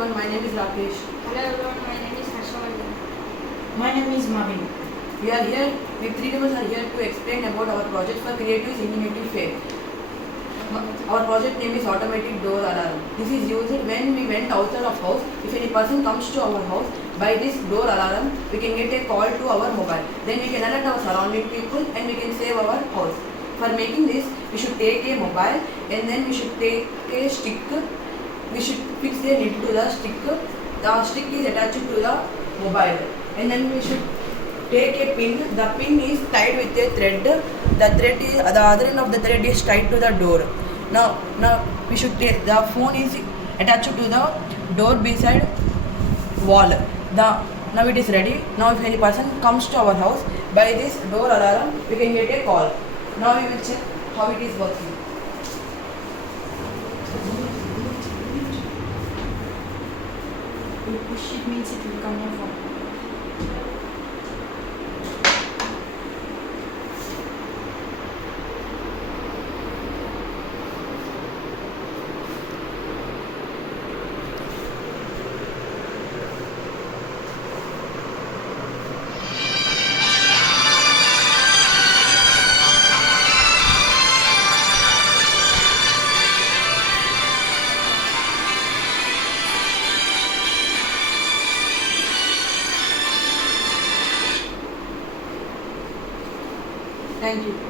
everyone, my name is Rakesh. Hello everyone, my name is Harshavardhan. My name is Mavin. We are here, we three members are here to explain about our project for Creatives Innovative Fair. Our project name is Automatic Door Alarm. This is used when we went outside of house. If any person comes to our house, by this door alarm, we can get a call to our mobile. Then we can alert our surrounding people and we can save our house. For making this, we should take a mobile and then we should take a stick. We should fix the lid to the stick. The stick is attached to the mobile. And then we should take a pin. The pin is tied with a thread. The other end of the thread is tied to the door. Now we should take the phone is attached to the door beside wall. Now it is ready. Now if any person comes to our house, by this door alarm we can get a call. Now we will check how it is working. You push it means it will come your phone. Thank you.